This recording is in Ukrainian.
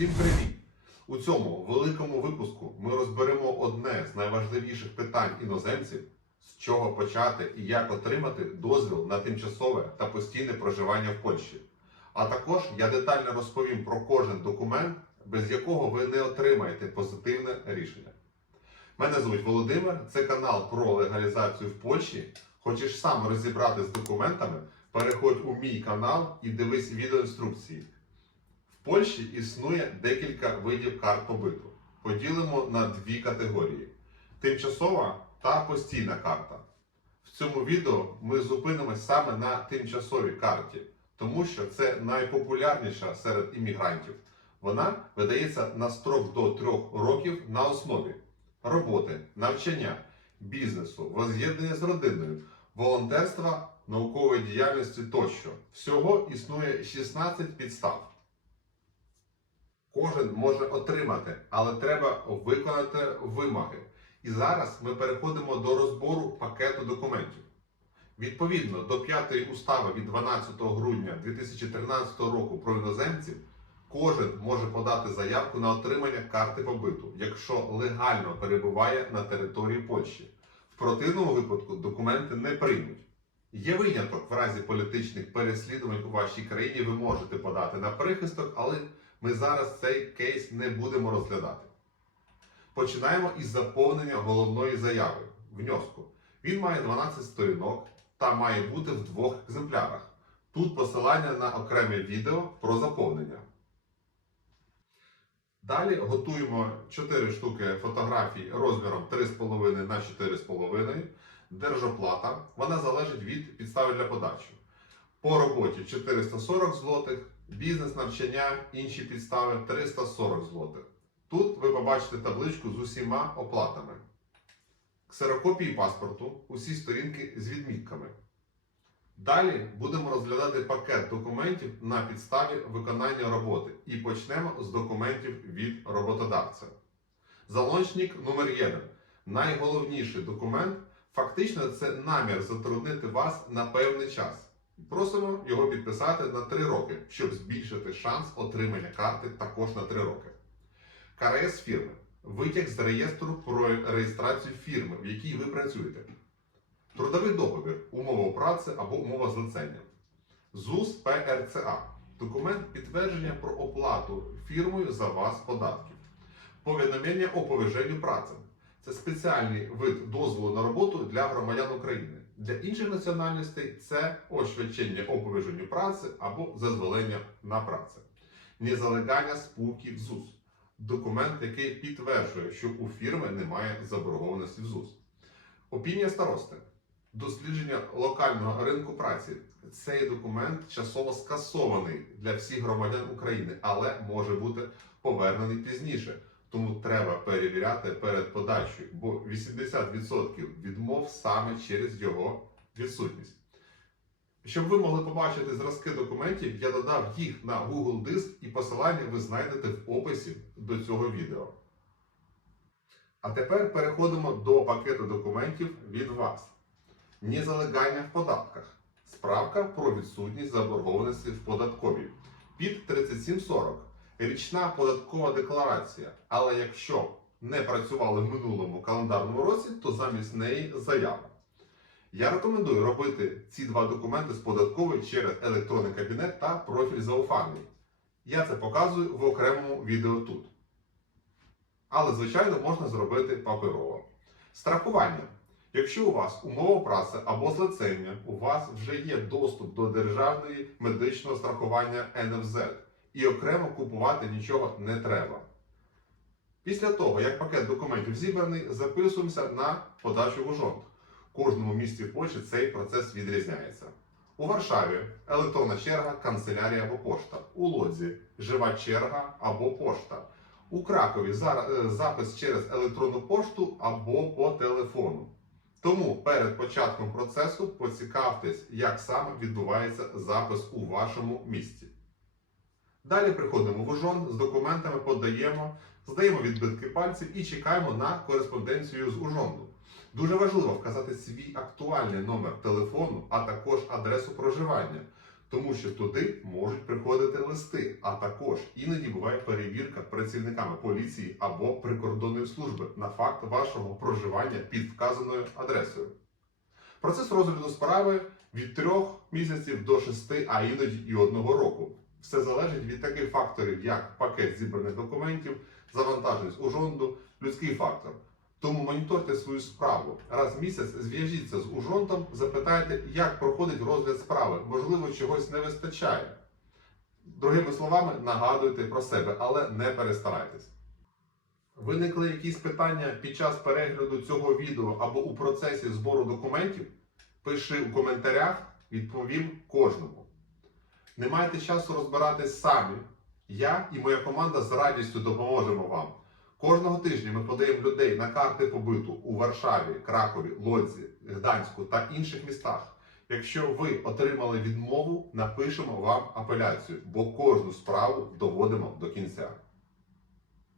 Всім привіт! У цьому великому випуску ми розберемо одне з найважливіших питань іноземців, з чого почати і як отримати дозвіл на тимчасове та постійне проживання в Польщі. А також я детально розповім про кожен документ, без якого ви не отримаєте позитивне рішення. Мене звуть Володимир, це канал про легалізацію в Польщі. Хочеш сам розібратися з документами? Переходь у мій канал і дивись відеоінструкції. Польщі існує декілька видів карт побиту. Поділимо на дві категорії: тимчасова та постійна карта. В цьому відео ми зупинимось саме на тимчасовій карті, тому що це найпопулярніша серед іммігрантів. Вона видається на строк до трьох років на основі роботи, навчання, бізнесу, воз'єднання з родиною, волонтерства, наукової діяльності тощо. Всього існує 16 підстав. Кожен може отримати, але треба виконати вимоги. І зараз ми переходимо до розбору пакету документів. Відповідно до п'ятої устави від 12 грудня 2013 року про іноземців, кожен може подати заявку на отримання карти побиту, якщо легально перебуває на території Польщі. В противному випадку документи не приймуть. Є виняток в разі політичних переслідувань у вашій країні. Ви можете подати на прихисток, але ми зараз цей кейс не будемо розглядати. Починаємо із заповнення головної заяви внеску. Він має 12 сторінок та має бути в двох екземплярах. Тут посилання на окреме відео про заповнення. Далі готуємо 4 штуки фотографій розміром 3,5 на 4,5. Держоплата. Вона залежить від підстави для подачі. По роботі 440 злотих, бізнес навчання, інші підстави 340 злотих. Тут ви побачите табличку з усіма оплатами. Ксерокопії паспорту, усі сторінки з відмітками. Далі будемо розглядати пакет документів на підставі виконання роботи і почнемо з документів від роботодавця. Залончник номер 1 Найголовніший документ фактично це намір затруднити вас на певний час. Просимо його підписати на 3 роки, щоб збільшити шанс отримання карти також на 3 роки. КРС фірми. Витяг з реєстру про реєстрацію фірми, в якій ви працюєте. Трудовий договір, умова праці або умова злицення. ЗУС ПРЦА. Документ підтвердження про оплату фірмою за вас податків. Повідомлення о поваженню праці. Це спеціальний вид дозволу на роботу для громадян України. Для інших національностей це освідчення о праці або зазволення на працю. Незалегання спілки в ЗУС. Документ, який підтверджує, що у фірми немає заборгованості в ЗУС. Опінія старости. Дослідження локального ринку праці. Цей документ часово скасований для всіх громадян України, але може бути повернений пізніше. Тому треба перевіряти перед подачею, бо 80% відмов саме через його відсутність. Щоб ви могли побачити зразки документів, я додав їх на Google Диск і посилання ви знайдете в описі до цього відео. А тепер переходимо до пакету документів від вас. Незалегання в податках. Справка про відсутність заборгованості в податковій. Під 3740. Річна податкова декларація. Але якщо не працювали в минулому календарному році, то замість неї заява. Я рекомендую робити ці два документи з податкової через електронний кабінет та профіль зауфальний. Я це показую в окремому відео тут. Але, звичайно, можна зробити паперово. Страхування. Якщо у вас умова праці або злицення, у вас вже є доступ до державної медичного страхування НФЗ і окремо купувати нічого не треба. Після того, як пакет документів зібраний, записуємося на подачу в ужонт. Кожному місті Польщі цей процес відрізняється. У Варшаві електронна черга, канцелярія або пошта. У Лодзі жива черга або пошта. У Кракові е, запис через електронну пошту або по телефону. Тому перед початком процесу поцікавтесь, як саме відбувається запис у вашому місті. Далі приходимо в ужон, з документами подаємо, здаємо відбитки пальців і чекаємо на кореспонденцію з ужонду. Дуже важливо вказати свій актуальний номер телефону, а також адресу проживання. тому що туди можуть приходити листи, а також іноді буває перевірка працівниками поліції або прикордонної служби на факт вашого проживання під вказаною адресою. Процес розгляду справи від трьох місяців до шести, а іноді і одного року. Все залежить від таких факторів, як пакет зібраних документів, завантаженість ужонду, людський фактор. Тому моніторте свою справу. Раз в місяць зв'яжіться з ужонтом, запитайте, як проходить розгляд справи. Можливо, чогось не вистачає. Другими словами, нагадуйте про себе, але не перестарайтесь. Виникли якісь питання під час перегляду цього відео або у процесі збору документів? Пиши у коментарях, відповім кожному. Не маєте часу розбиратись самі. Я і моя команда з радістю допоможемо вам. Кожного тижня ми подаємо людей на карти побиту у Варшаві, Кракові, Лодзі, Гданську та інших містах. Якщо ви отримали відмову, напишемо вам апеляцію, бо кожну справу доводимо до кінця.